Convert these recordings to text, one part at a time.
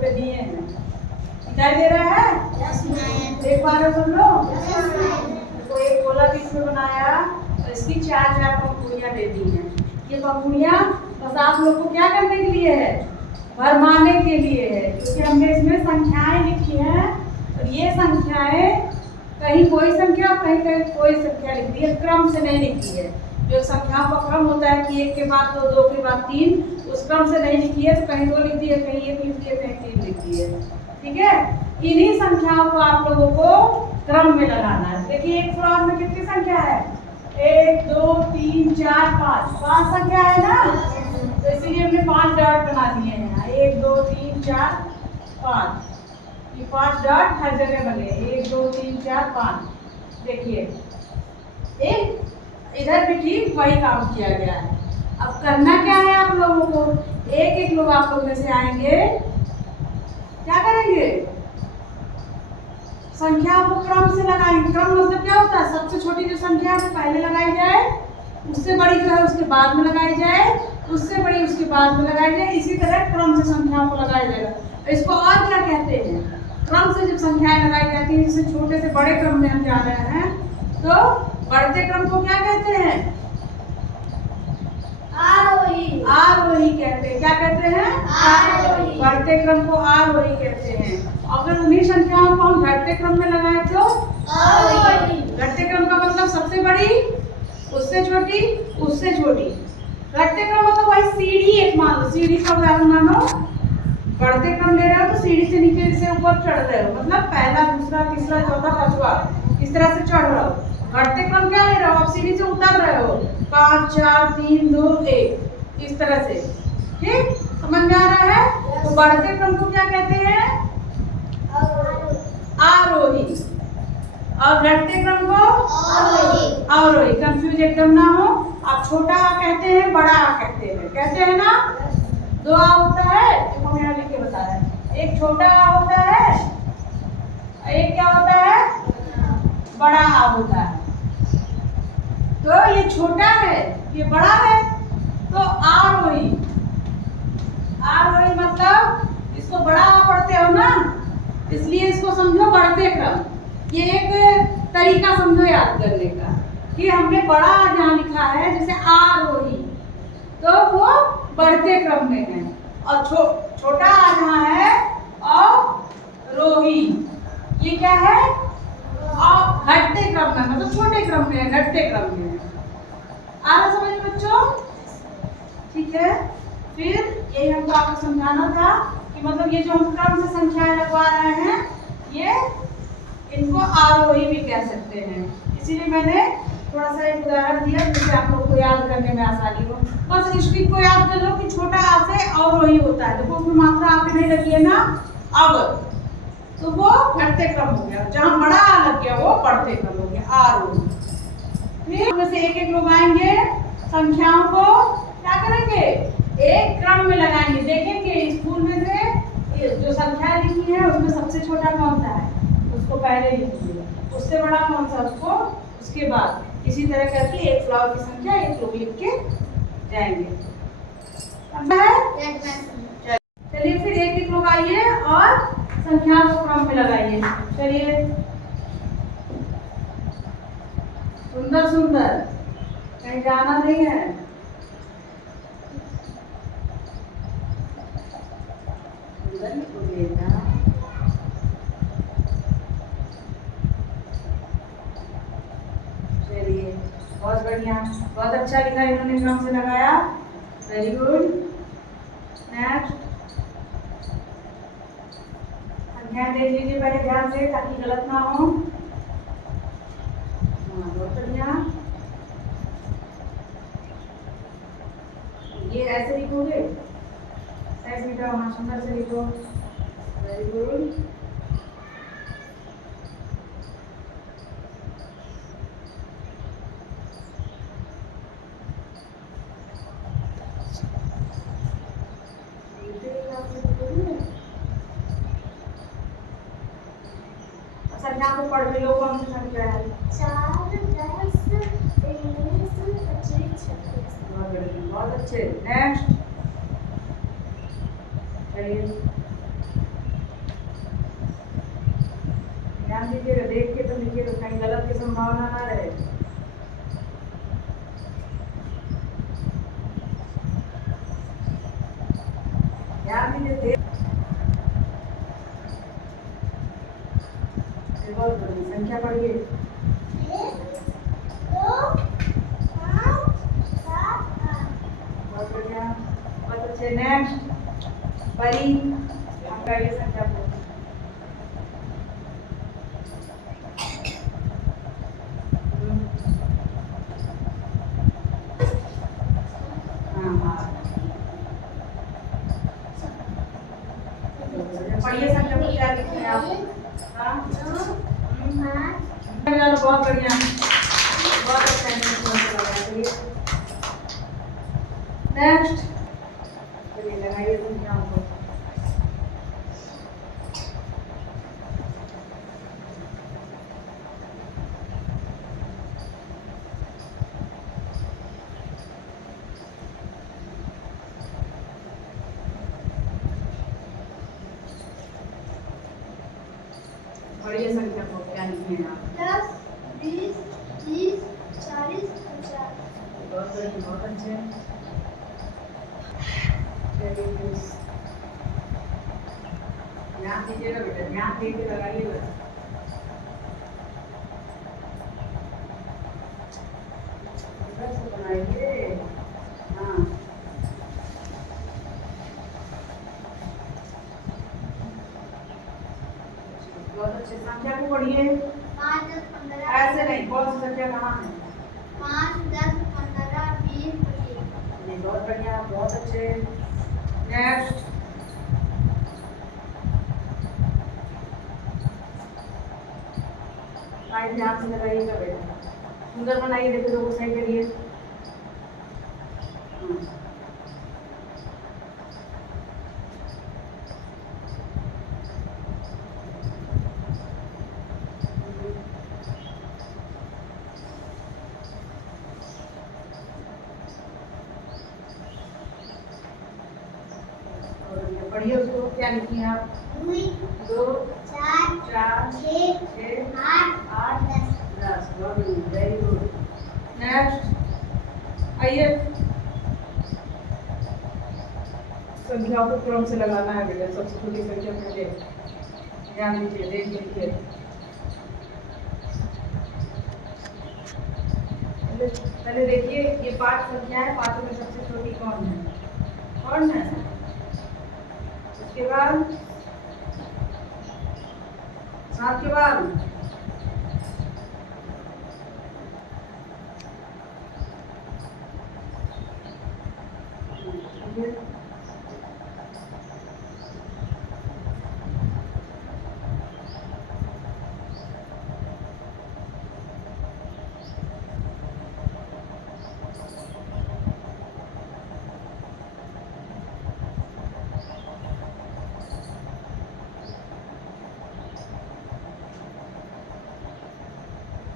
पे दिए हैं। दिखाई दे रहा है? एक बार सुन लो। तो एक गोला बीच में बनाया और इसकी 4 पंखुड़ियाँ दे दी हैं। ये पंखुड़ियाँ बस आप लोग को क्या करने के लिए है? भरमाने के लिए है, क्योंकि हमने इसमें संख्याएं लिखी हैं और ये संख्याएं कहीं कोई संख्या और कहीं कहीं कोई संख्या लिख दी है, क्रम से नहीं लिखी है। जो संख्याओं का क्रम होता है कि 1 के बाद 2, 2 के बाद 3, उस क्रम से नहीं लिखी है। तो कहीं 2 लिख दी है, कहीं 1 लिख दी है, कहीं 3 लिख दी है। ठीक है, इन्हीं संख्याओं को आप लोगों को क्रम में लगाना है। देखिए एक फ्लोर में कितनी संख्या है? 1 2 3 4 5 संख्या है ना, तो इसीलिए हमने 5 डॉट बना दिए हैं। 1 2 3 4 5, ये 5 डॉट हर जगह बने। 1 2 3 4 5। देखिए एक इधर भी ठीक वही काम किया गया है। अब करना क्या है आप लोगों को? एक एक लोग आप लोग में से आएंगे, क्या करेंगे? संख्या को क्रम से लगाएंगे। क्रम मतलब क्या होता है? सबसे छोटी जो संख्या है पहले लगाई जाए, उससे बड़ी जो है उसके बाद में लगाई जाए, उससे बड़ी उसके बाद में लगाई जाए। इसी तरह क्रम से संख्याओं को लगाया जाएगा। इसको और क्या कहते हैं? क्रम से जब संख्याएं लगाई जाती हैं, जैसे छोटे से बड़े क्रम में हम जा रहे हैं, तो बढ़ते क्रम को क्या कहते हैं? आरोही। आरोही कहते हैं। क्या कहते हैं? आरोही। बढ़ते क्रम को आरोही कहते हैं। अगर उन्हीं संख्याओं को हम घटते क्रम में लगाएं तो आरोही। घटते क्रम का मतलब सबसे बड़ी, उससे छोटी, उससे छोटी। घटते क्रम मतलब वही सीढ़ी एक मान लो, सीढ़ी का उदाहरण मानो। बढ़ते क्रम ले रहे हो तो सीढ़ी से नीचे से ऊपर चढ़ रहे हो, मतलब पहला, दूसरा, तीसरा, चौथा, पांचवा, इस तरह से चढ़ रहे हो। घटते क्रम क्या ले रहे हो? आप सीढ़ी से उतर रहे हो, 5 4 3 2 1, इस तरह से। ठीक, समझ में आ रहा है? तो बढ़ते क्रम को क्या कहते हैं? आरोही। और घटते क्रम को अवरोही। कंफ्यूज एकदम ना हो। आप छोटा आ कहते हैं, बड़ा आ कहते हैं ना? 2 आ होता है, देखो मेरा लिख के बता रहा है। एक छोटा आ होता है, एक क्या होता है? बड़ा आ होता है। तो ये छोटा है, ये बड़ा है, तो आरोही। आरोही मतलब इसको बड़ा आ पढ़ते हो ना, इसलिए इसको समझो बढ़ते क्रम। ये एक तरीका समझो याद करने का कि हमने बड़ा जहाँ लिखा है जैसे आरोही, तो वो बढ़ते क्रम में है। और छोटा आ जहाँ है अवरोही, ये क्या है? और घटते क्रम में, मतलब छोटे क्रम में है, घटते क्रम में है। आ रहा समझ में बच्चों? ठीक है, फिर यही हमको आपको समझाना था कि मतलब ये जो हम क्रम से संख्याएं लगवा रहे हैं, ये इनको आरोही भी कह सकते हैं। इसीलिए मैंने थोड़ा सा एक उदाहरण दिया जिससे आप लोग को याद करने में आसानी हो। बस इसकी को याद कर लो कि छोटा आ से अवरोही होता है। देखो उसमें मात्रा आपने नहीं लगी है ना, अव, तो वो घटते क्रम हो गया। जहाँ बड़ा आ लग गया वो बढ़ते क्रम हो गया, आरोही। फिर उनमें से एक एक लोग आएंगे, संख्याओं को क्या करेंगे? एक क्रम में लगाएंगे। देखेंगे स्कूल में से जो संख्या लिखी है उसमें सबसे छोटा कौन सा है, उसको पहले लिखिए, उससे बड़ा कौन सा, उसको उसके बाद। इसी तरह करके एक फ्लावर की संख्या एक लोग लिख के जाएंगे। चलिए फिर एक एक लोग आइए और संख्या को क्रम में लगाइए। चलिए, सुंदर सुंदर, कहीं जाना नहीं है। चलिए, बहुत बढ़िया, बहुत अच्छा लिखा इन्होंने, क्रम से लगाया। Very good. नेक्स्ट, संख्या देख लीजिए पहले ध्यान से ताकि गलत ना हो। बहुत बढ़िया। ये ऐसे लिखोगे, ऐसे लिखा, वहाँ सुंदर से लिखो। Very good. संख्या को पढ़ भी लो, कौन सी संख्या है? 4 10 19 25 26। बहुत अच्छे। नेक्स्ट, चलिए ध्यान दीजिएगा, देख के तो लिखिएगा, कहीं गलत की संभावना ना रहे। ध्यान दीजिए, बहुत बड़ी संख्या पढ़िए। 1 2 5 7 8। बहुत बढ़िया, बहुत अच्छे। नेक्स्ट बड़ी आपका ये संख्या बोलो। हाँ हाँ, पढ़िए संख्या को, क्या लिखे हैं आप? हाँ, बहुत बढ़िया, बहुत अच्छा। नेक्स्ट चलिए लगाइए संख्याओं को। बढ़िया संख्या को क्या लिखे हैं आप? 10 20 30 40 50। बहुत बढ़िया, बहुत अच्छे। ध्यान दीजिएगा बेटा, ध्यान दे के लगाइएगा। इधर से बनाइए। हाँ, बहुत अच्छे। संख्या को पढ़िए। 5 10 15। ऐसे नहीं, कौन सी संख्या कहाँ है? 5 10 15 20 25। नहीं, बहुत बढ़िया, बहुत अच्छे। नेक्स्ट लाइन ध्यान से लगाइएगा बेटा, सुंदर बनाइए, देखो लोगों सही करिए। पढ़िए उसको, क्या लिखी हैं आप? 2 4 4 6 6 8 8 10। 10। Very good. नेक्स्ट आइए, संख्याओं को क्रम से लगाना है बेटा। सबसे छोटी संख्या पहले, ध्यान दीजिए, देख लीजिए। पहले देखिए, ये 5 संख्या है, 5 में सबसे छोटी कौन है? कौन है? उसके बाद 7 के बाद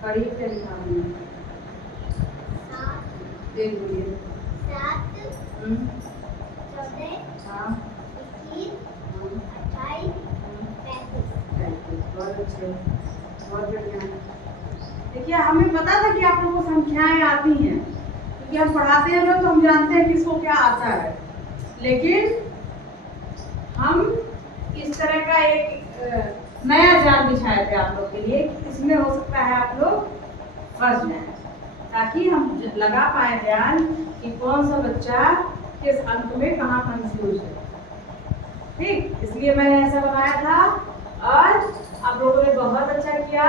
पढ़िए, क्या लिखा हमने? 7 देख बोलिए। 7 14 हाँ 21 28 35। बहुत अच्छे, बहुत बढ़िया। देखिए, हमें पता था कि आप लोगों को संख्याएं आती हैं, क्योंकि हम पढ़ाते हैं तो हम जानते हैं किसको क्या आता है। लेकिन हम इस तरह का एक नया जाल बिछाए थे आप लोग के लिए कि इसमें हो सकता है आप लोग फंस जाएं, ताकि हम लगा पाए ध्यान कि कौन सा बच्चा किस अंक में कहाँ कंफ्यूज है। ठीक, इसलिए मैंने ऐसा बनाया था और आप लोगों ने बहुत अच्छा किया।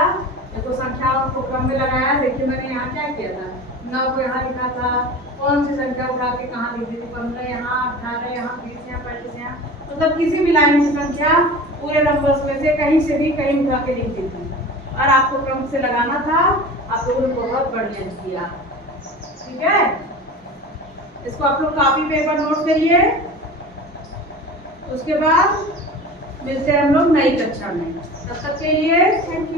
देखो, संख्याओं को क्रम में लगाया। देखिए, मैंने यहाँ क्या किया था, 9 को यहाँ लिखा था, कौन सी संख्या उठा के कहाँ लिख दी थी, 15 यहाँ, 18 यहाँ, 20 यहाँ, 35 यहाँ, मतलब किसी भी लाइन की संख्या पूरे नंबर्स में से कहीं से भी कहीं उठा के लिख दी थी और आपको क्रम से लगाना था। आप लोगों ने बहुत बढ़िया किया। ठीक है, इसको आप लोग कॉपी पे एक बार नोट करिए। उसके बाद मिलते हैं हम लोग नई कक्षा में। तब तक के लिए थैंक यू।